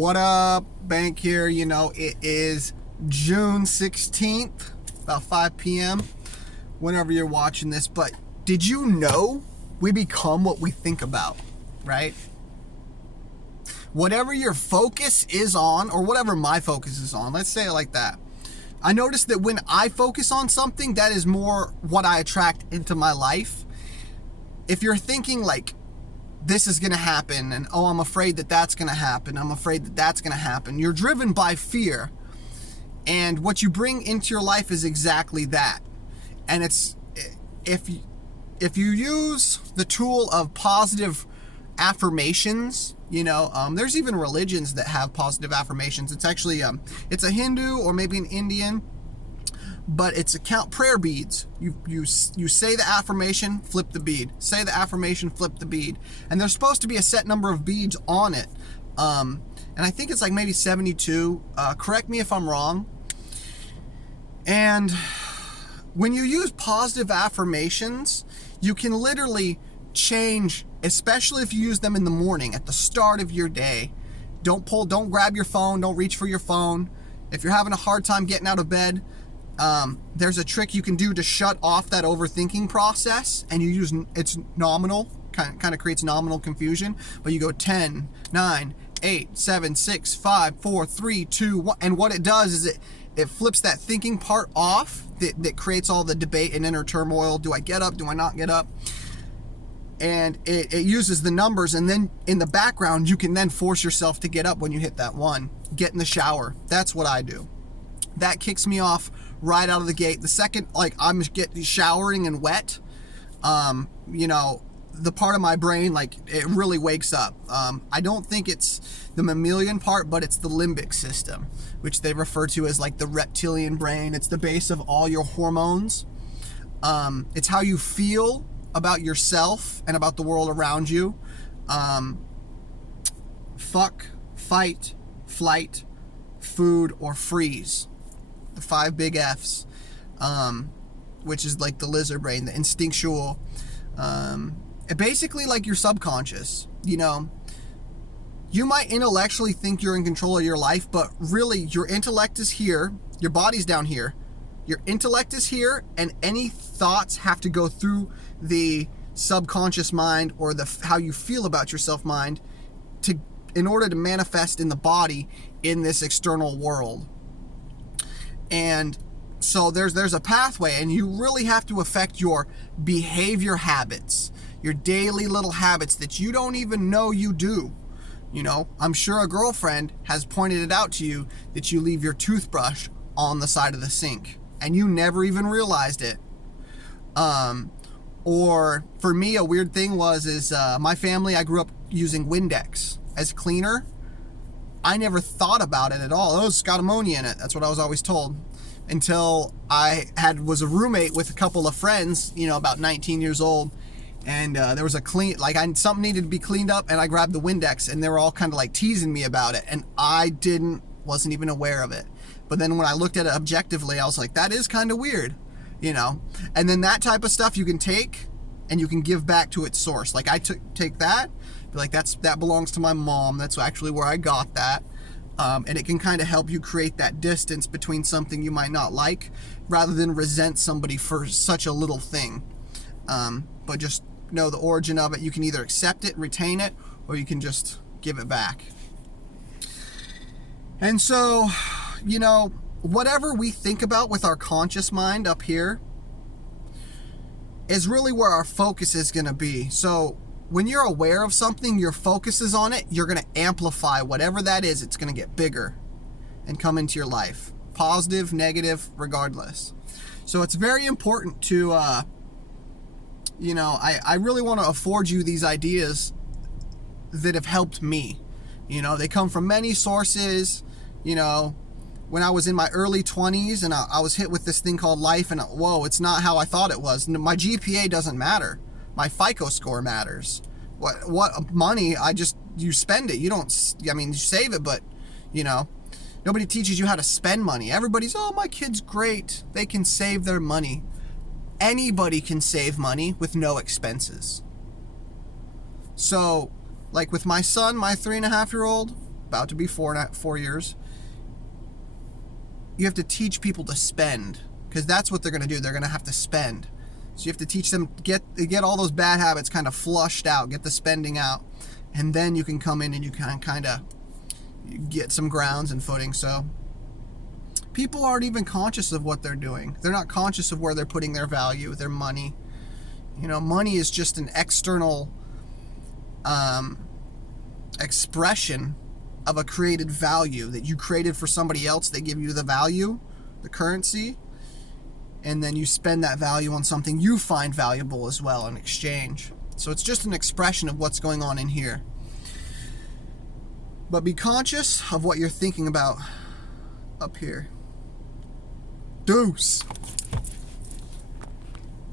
What up, Bank here? You know, it is June 16th, about 5 p.m., whenever you're watching this. But did you know we become what we think about, right? Whatever your focus is on, or whatever my focus is on, let's say it like that. I noticed that when I focus on something, that is more what I attract into my life. If you're thinking like, this is going to happen, and oh, I'm afraid that that's going to happen, I'm afraid that that's going to happen, you're driven by fear. And what you bring into your life is exactly that. And it's, if you use the tool of positive affirmations, you know, there's even religions that have positive affirmations. It's actually, it's a Hindu or maybe an Indian, but it's prayer beads. You say the affirmation, flip the bead. Say the affirmation, flip the bead. And there's supposed to be a set number of beads on it. And I think it's like maybe 72. Correct me if I'm wrong. And when you use positive affirmations, you can literally change, especially if you use them in the morning at the start of your day. Don't grab your phone, don't reach for your phone. If you're having a hard time getting out of bed, there's a trick you can do to shut off that overthinking process, and you use, it's nominal, kind of creates nominal confusion, but you go 10, 9, 8, 7, 6, 5, 4, 3, 2, 1, and what it does is it flips that thinking part off that creates all the debate and inner turmoil. Do I get up? Do I not get up? And it uses the numbers, and then in the background, you can then force yourself to get up when you hit that one. Get in the shower. That's what I do. That kicks me off right out of the gate. The second, like, I'm showering and wet, you know, the part of my brain, like, it really wakes up. I don't think it's the mammalian part, but it's the limbic system, which they refer to as like the reptilian brain. It's the base of all your hormones. It's how you feel about yourself and about the world around you. Fuck, fight, flight, food, or freeze. The 5 big F's, which is like the lizard brain, the instinctual, basically like your subconscious. You know, you might intellectually think you're in control of your life, but really your intellect is here, your body's down here, your intellect is here, and any thoughts have to go through the subconscious mind, or how you feel about yourself mind, in order to manifest in the body in this external world. And so there's a pathway, and you really have to affect your behavior habits, your daily little habits that you don't even know you do. You know, I'm sure a girlfriend has pointed it out to you that you leave your toothbrush on the side of the sink and you never even realized it. Or for me, a weird thing is my family, I grew up using Windex as cleaner. I never thought about it at all. Oh, it's got ammonia in it. That's what I was always told. Until I was a roommate with a couple of friends, you know, about 19 years old. And there was something needed to be cleaned up, and I grabbed the Windex, and they were all kind of like teasing me about it. And I wasn't even aware of it. But then when I looked at it objectively, I was like, that is kind of weird, you know? And then that type of stuff you can take and you can give back to its source. Like I take that, be like, that belongs to my mom. That's actually where I got that. And it can kind of help you create that distance between something you might not like, rather than resent somebody for such a little thing. But just know the origin of it. You can either accept it, retain it, or you can just give it back. And so, you know, whatever we think about with our conscious mind up here is really where our focus is going to be. So when you're aware of something, your focus is on it, you're going to amplify whatever that is. It's going to get bigger and come into your life. Positive, negative, regardless. So it's very important to, you know, I really want to afford you these ideas that have helped me. You know, they come from many sources. You know, when I was in my early 20s and I was hit with this thing called life, and whoa, it's not how I thought it was. My GPA doesn't matter. My FICO score matters. What money, you spend it. You save it, but, you know, nobody teaches you how to spend money. Everybody's, oh, my kid's great. They can save their money. Anybody can save money with no expenses. So, like with my son, my 3.5-year-old, about to be 4 years, you have to teach people to spend, because that's what they're going to do. They're going to have to spend. So you have to teach them, get all those bad habits kind of flushed out, get the spending out, and then you can come in and you can kind of get some grounds and footing. So people aren't even conscious of what they're doing. They're not conscious of where they're putting their value, their money. You know, money is just an external expression of a created value that you created for somebody else. They give you the value, the currency, and then you spend that value on something you find valuable as well in exchange. So it's just an expression of what's going on in here. But be conscious of what you're thinking about up here. Deuce.